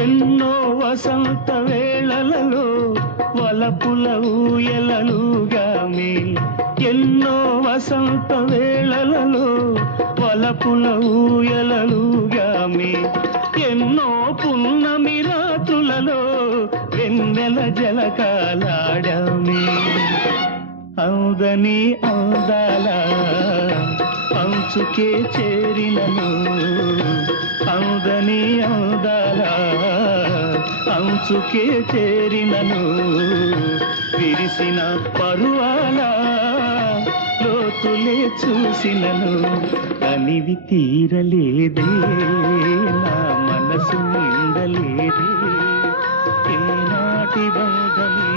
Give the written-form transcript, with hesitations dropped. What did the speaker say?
ఎన్నో వసంత వేళలలో వలపుల ఊయలలుగామే, ఎన్నో వసంత వేళలలో వలపుల ఊయలలుగామే, ఎన్నో పున్నమి రాత్రులలో వెన్నెల జలకాలాడామే. అవుదని అందాల అంచుకే చేరినను, అవుదని అందాల అంచుకే చేరినను, విరిసిన పరువాల లోతులే చూసినను, అనివి తీరలేదే నా మనసు నిండలేదే, ఏనాటి బంధమే